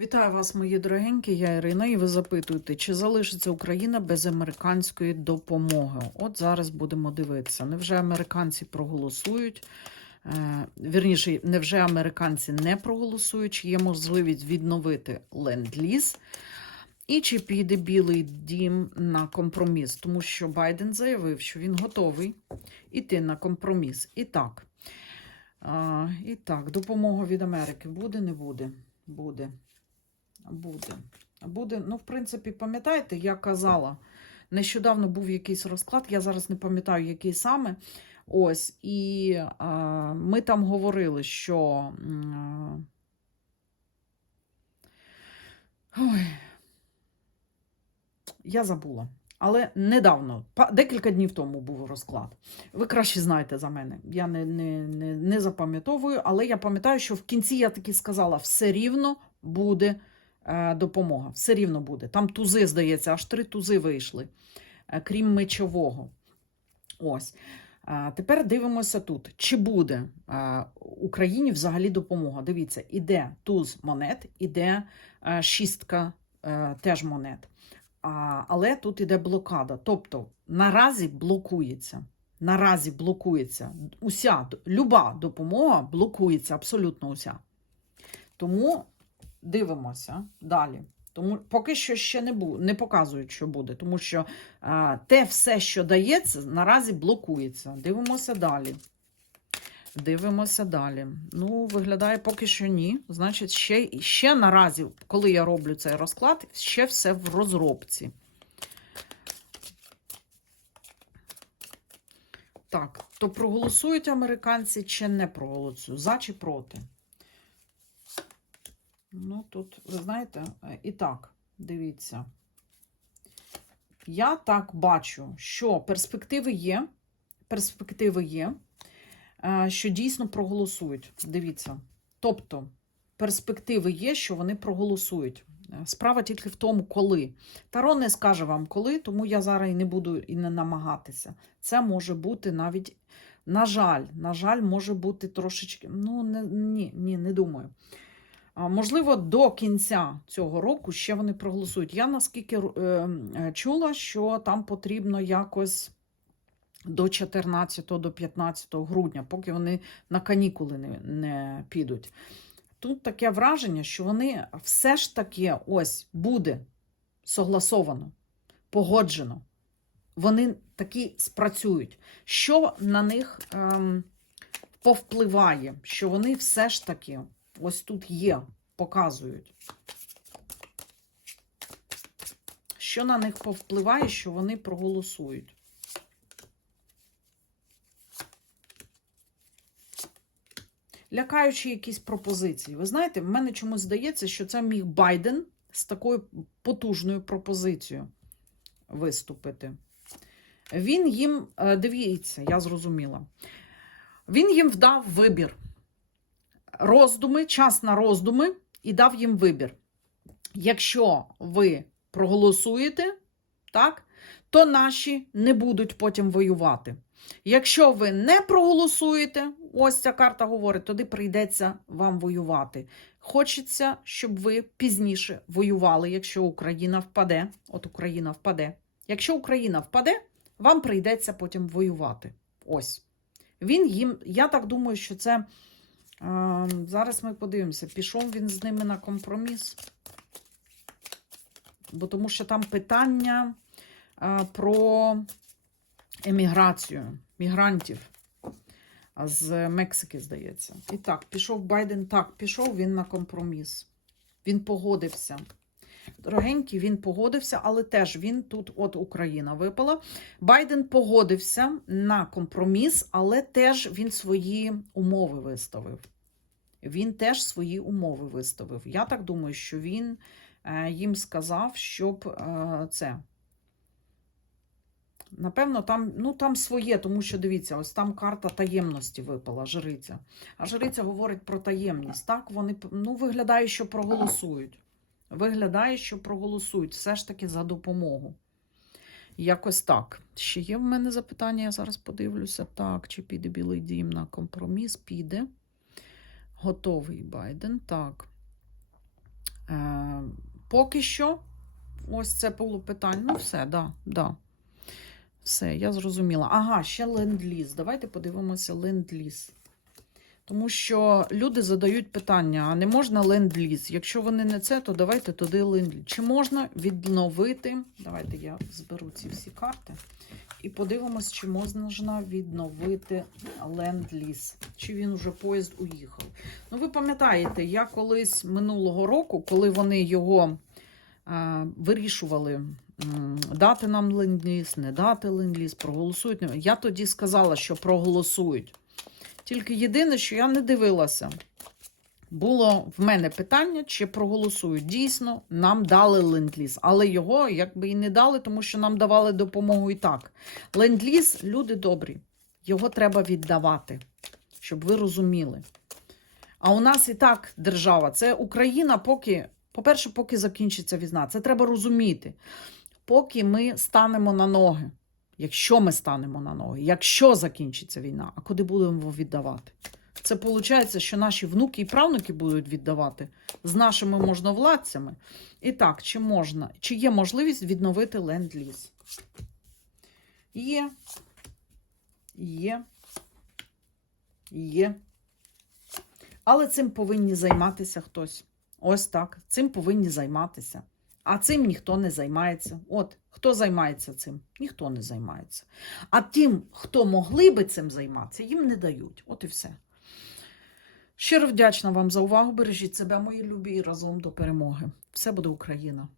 Вітаю вас, мої дорогенькі, я Ірина, і ви запитуєте, чи залишиться Україна без американської допомоги? От зараз будемо дивитися. Невже американці проголосують? Е, Вірніше, невже американці не проголосують, чи є можливість відновити ленд-ліз? І чи піде Білий дім на компроміс? Тому що Байден заявив, що він готовий іти на компроміс. І так, і так, допомога від Америки буде, не буде? Буде. Буде. Буде. Ну, в принципі, пам'ятаєте, я казала, нещодавно був якийсь розклад, я зараз не пам'ятаю, який саме. Ось, і а, ми там говорили, що. а, Ой, я забула. Але недавно, декілька днів тому був розклад. Ви краще знаєте за мене. Я не, не, не, не запам'ятовую, але я пам'ятаю, що в кінці я таки сказала: все рівно буде е, допомога. Все рівно буде. Там тузи, здається, аж три тузи вийшли, е, крім мечового. Ось. Е, Тепер дивимося тут. Чи буде е, Україні взагалі допомога? Дивіться, іде туз монет, іде е, шістка е, теж монет. Але тут іде блокада. Тобто наразі блокується. Наразі блокується. Уся, люба допомога блокується, абсолютно уся. Тому дивимося далі. Тому поки що ще не бу, не показують, що буде, тому що а, те все, що дається, наразі блокується. Дивимося далі. Дивимося далі. Ну, виглядає поки що ні. Значить, ще, ще наразі, коли я роблю цей розклад, ще все в розробці. Так, то проголосують американці чи не проголосують? За чи проти? Ну, тут, ви знаєте, е, і так, дивіться. Я так бачу, що перспективи є. Перспективи є, е, що дійсно проголосують. Дивіться. Тобто, перспективи є, що вони проголосують. Е, Справа тільки в тому, коли. Таро не скаже вам коли, тому я зараз і не буду і не намагатися. Це може бути навіть, на жаль, на жаль, може бути трошечки. Ну, не, ні, ні, не думаю. Можливо, до кінця цього року ще вони проголосують. Я наскільки е, е, чула, що там потрібно якось до 14 до 15 грудня, поки вони на канікули не, не підуть. Тут таке враження, що вони все ж таки ось буде согласовано, погоджено. Вони такі спрацюють. Що на них ем, повпливає, що вони все ж таки ось тут є, показують. Що на них повпливає, що вони проголосують. Лякаючі якісь пропозиції. Ви знаєте, в мене чомусь здається, що це міг Байден з такою потужною пропозицією виступити. Він їм, е, дивіться, я зрозуміла. Він їм вдав вибір. Роздуми, час на роздуми і дав їм вибір. Якщо ви проголосуєте, так, то наші не будуть потім воювати. Якщо ви не проголосуєте, ось ця карта говорить, тоді прийдеться вам воювати. Хочеться, щоб ви пізніше воювали, якщо Україна впаде. От Україна впаде. Якщо Україна впаде, вам прийдеться потім воювати. Ось. Він їм, я так думаю, що це. Е, зараз ми подивимося, пішов він з ними на компроміс. Бо тому що там питання е, про еміграцію, мігрантів з Мексики, здається. І так, пішов Байден, так, пішов він на компроміс. Він погодився. Дорогенький, він погодився, але теж він тут, от Україна випала. Байден погодився на компроміс, але теж він свої умови виставив. Він теж свої умови виставив. Я так думаю, що він е, їм сказав, щоб е, це. Напевно, там, ну, там своє, тому що дивіться, ось там карта таємності випала, жриця. А жриця говорить про таємність. Так, вони ну, виглядає, що проголосують. Виглядає, що проголосують все ж таки за допомогу. Якось так. Ще є в мене запитання, я зараз подивлюся. Так, чи піде Білий Дім на компроміс? Піде. Готовий Байден. Так. Е, Поки що, ось це було питання. Ну, все, да, да. Все, я зрозуміла. Ага, ще ленд-ліз. Давайте подивимося ленд-ліз. Тому що люди задають питання: а не можна ленд-ліз? Якщо вони не це, то давайте туди ленд-ліз. Чи можна відновити? Давайте я зберу ці всі карти і подивимось, чи можна відновити ленд-ліз. Чи він уже поїзд уїхав. Ну, ви пам'ятаєте, я колись минулого року, коли вони його е, вирішували. Дати нам ленд-ліз, не дати ленд-ліз, проголосують. Я тоді сказала, що проголосують. Тільки єдине, що я не дивилася. Було в мене питання, чи проголосують. Дійсно, нам дали ленд-ліз, але його якби і не дали, тому що нам давали допомогу і так. Ленд-ліз, люди добрі, його треба віддавати, щоб ви розуміли. А у нас і так держава, це Україна, поки, по-перше, поки закінчиться війна. Це треба розуміти. Поки ми станемо на ноги, якщо ми станемо на ноги, якщо закінчиться війна, а куди будемо віддавати? Це виходить, що наші внуки і правнуки будуть віддавати з нашими можновладцями. І так, чи можна, чи є можливість відновити ленд-ліз? Є. Є. Є. Але цим повинні займатися хтось. Ось так. Цим повинні займатися. А цим ніхто не займається. От, хто займається цим? Ніхто не займається. А тим, хто могли би цим займатися, їм не дають. От і все. Щиро вдячна вам за увагу. Бережіть себе, мої любі, і разом до перемоги. Все буде Україна!